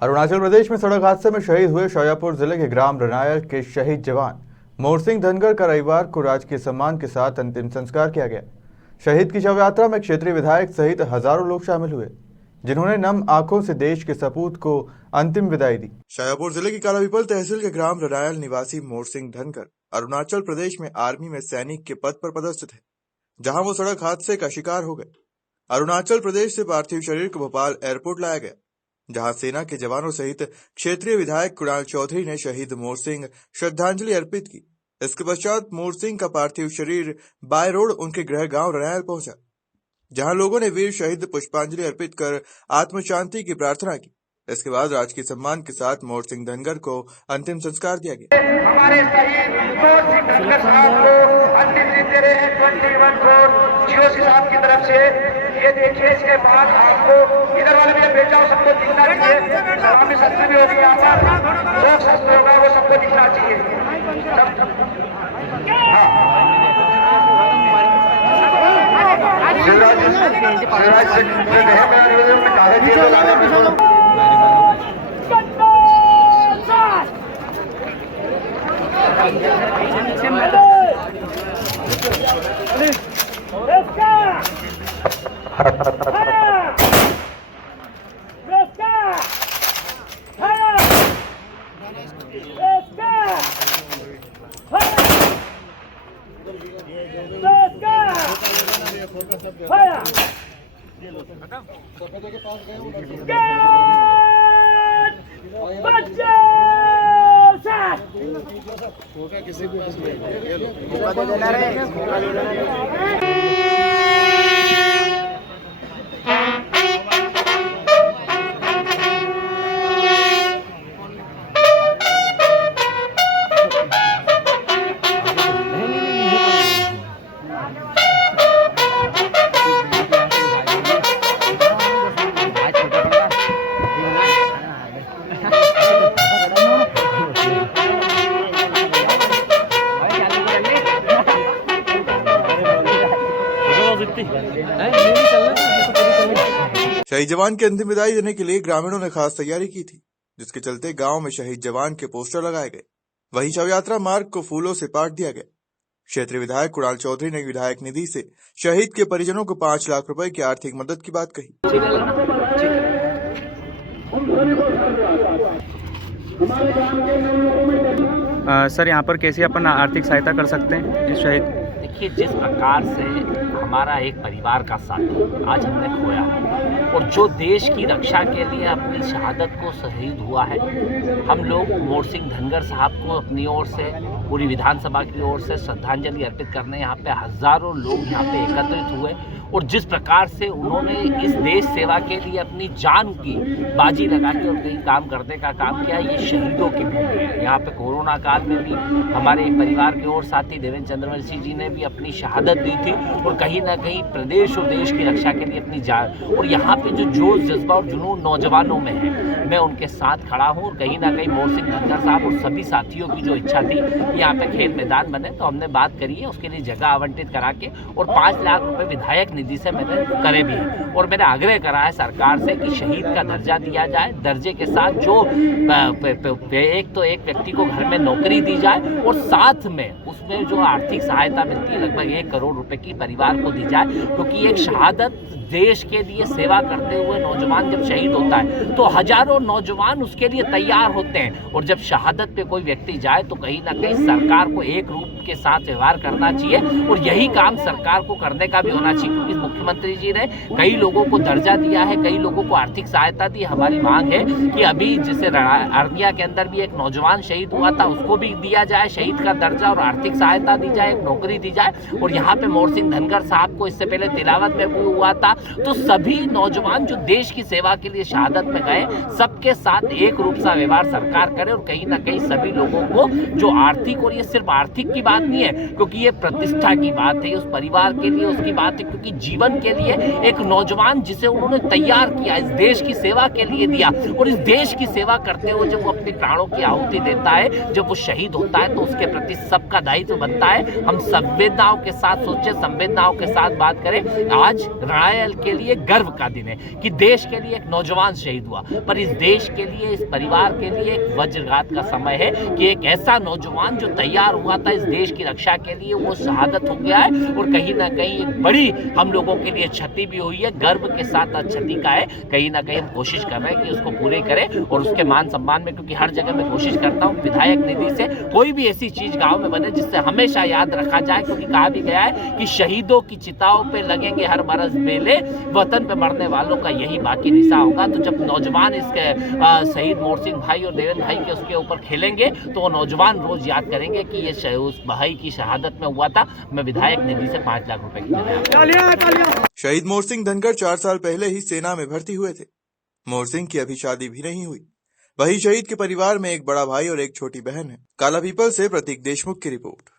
अरुणाचल प्रदेश में सड़क हादसे में शहीद हुए शाजापुर जिले के ग्राम रनायल के शहीद जवान मोरसिंह धनगर का रविवार को राजकीय सम्मान के साथ अंतिम संस्कार किया गया। शहीद की शव यात्रा में क्षेत्रीय विधायक सहित हजारों लोग शामिल हुए, जिन्होंने नम आंखों से देश के सपूत को अंतिम विदाई दी। शाजापुर जिले की कालापीपल तहसील के ग्राम रनायल निवासी मोरसिंह धनगर अरुणाचल प्रदेश में आर्मी में सैनिक के पद पर पदस्थित है, जहां वो सड़क हादसे का शिकार हो गए। अरुणाचल प्रदेश से पार्थिव शरीर को भोपाल एयरपोर्ट लाया गया, जहां सेना के जवानों सहित क्षेत्रीय विधायक कुणाल चौधरी ने शहीद मोरसिंह श्रद्धांजलि अर्पित की। इसके पश्चात मोरसिंह का पार्थिव शरीर बाय रोड उनके गृह गांव रनायल पहुंचा, जहां लोगों ने वीर शहीद पुष्पांजलि अर्पित कर आत्म शांति की प्रार्थना की। इसके बाद राजकीय सम्मान के साथ मोरसिंह धनगर को अंतिम संस्कार दिया गया। हमारे शहीद मोरसिंह धनगर साहब को अंतिम दिन दे रहे हैं 21 करोड़ जीओसी साहब की तरफ से। ये देखिए, इसके बाद आपको इधर वाले भी बेटा सबको दिखना चाहिए, सलामी शस्त्र भी होगी यहाँ पर, जो शस्त्र होगा वो सबको दिखना चाहिए। शहीद जवान की अंतिम विदाई देने के लिए ग्रामीणों ने खास तैयारी की थी, जिसके चलते गांव में शहीद जवान के पोस्टर लगाए गए। वहीं शव यात्रा मार्ग को फूलों से पाट दिया गया। क्षेत्रीय विधायक कुणाल चौधरी ने विधायक निधि से शहीद के परिजनों को 5 लाख रुपए की आर्थिक मदद की बात कही। सर, यहाँ पर कैसे अपन आर्थिक सहायता कर सकते हैं इस शहीद? देखिए, जिस प्रकार से हमारा एक परिवार का साथी आज हमने खोया और जो देश की रक्षा के लिए अपनी शहादत को शहीद हुआ है, हम लोग मोरसिंह धनगर साहब को अपनी ओर से, पूरी विधानसभा की ओर से श्रद्धांजलि अर्पित करने यहाँ पे हजारों लोग यहाँ पे एकत्रित हुए। और जिस प्रकार से उन्होंने इस देश सेवा के लिए अपनी जान की बाजी लगा के और कहीं काम करने का काम किया, ये शहीदों की भूमि है। यहाँ पे कोरोना काल में भी हमारे एक परिवार के और साथी देवेंद्र चंद्रवंशी जी ने भी अपनी शहादत दी थी और कहीं ना कहीं प्रदेश और देश की रक्षा के लिए अपनी जान, और यहाँ पे जो जोश जज्बा और जुनून नौजवानों में है, मैं उनके साथ खड़ा हूँ। और कहीं ना कहीं मोरसिंह धनगर साहब और सभी साथियों की जो इच्छा थी यहाँ पे खेल मैदान बने, तो हमने बात करी है उसके लिए जगह आवंटित करा के, और 5 लाख रुपए विधायक निधि से मैंने करे भी है। और मैंने आग्रह करा है सरकार से कि शहीद का दर्जा दिया जाए, दर्जे के साथ जो एक तो एक व्यक्ति को घर में नौकरी दी जाए और साथ में उसमें जो आर्थिक सहायता मिलती है लगभग 1 करोड़ रुपए की परिवार को दी जाए, क्योंकि एक शहादत देश के लिए सेवा करते हुए नौजवान जब शहीद होता है तो हजारों नौजवान उसके लिए तैयार होते हैं, और जब शहादत पे कोई व्यक्ति जाए तो कहीं ना कहीं सरकार को एक रूप के साथ व्यवहार करना चाहिए, और यही काम सरकार को करने का भी होना चाहिए। क्योंकि मुख्यमंत्री जी ने कई लोगों को दर्जा दिया है, कई लोगों को आर्थिक सहायता दी। हमारी मांग है कि अभी जैसे अरनिया के अंदर भी एक नौजवान शहीद हुआ था, उसको भी दिया जाए शहीद का दर्जा और आर्थिक सहायता दी जाए, एक नौकरी दी जाए। और यहाँ पे मोरसिंह धनगर साहब को इससे पहले तिलावत में भी हुआ था। तो सभी नौजवान जो देश की सेवा के लिए शहादत में गए, सबके साथ एक रूप सा व्यवहार सरकार करे, और कहीं ना कहीं सभी लोगों को जो आर्थिक, और ये सिर्फ आर्थिक की बात नहीं है, क्योंकि ये प्रतिष्ठा की बात है, उस परिवार के लिए उसकी बात है, क्योंकि जीवन के लिए एक नौजवान जिसे उन्होंने तैयार किया, इस देश की सेवा के लिए दिया, और इस देश की सेवा करते हुए जब वो अपने प्राणों की आहुति देता है, जब वो शहीद होता है, तो उसके प्रति सबका दायित्व बनता है। हम संवेदनाओं के साथ सोचें, संवेदनाओं के साथ बात करें, आज रणआयल के लिए गर्व का दिन है कि देश के लिए एक नौजवान शहीद हुआ, पर इस देश के लिए, इस परिवार के लिए एक वज्रघात का समय है कि एक ऐसा नौजवान जो तैयार हुआ था इस देश की रक्षा के लिए, वो शहादत हो गया है और कहीं ना कहीं एक बड़ी हम लोगों के लिए क्षति भी हुई है। गर्व के साथ आज क्षति का है, कहीं ना कहीं हम कोशिश कर रहे हैं कि उसको पूरे करें और उसके मान सम्मान में, क्योंकि हर जगह मैं कोशिश करता हूँ विधायक निधि से कोई भी ऐसी चीज गांव में बने जिससे हमेशा याद रखा जाए, क्योंकि कहा भी गया है कि शहीदों की चिताओं पे लगेंगे हर बरस बेले, वतन पे मरने वालों का यही बाकी निशा होगा। तो जब नौजवान इसके शहीद मोरसिंह भाई और देवेंद्र भाई के उसके ऊपर खेलेंगे तो वो नौजवान रोज याद करेंगे कि ये उस भाई की शहादत में हुआ था। मैं विधायक निधि से 5 लाख रुपए की शहीद मोरसिंह धनगर 4 साल पहले ही सेना में भर्ती हुए थे। मोरसिंह की अभी शादी भी नहीं हुई। वही शहीद के परिवार में एक बड़ा भाई और एक छोटी बहन है। काला पीपल से प्रतीक देशमुख की रिपोर्ट।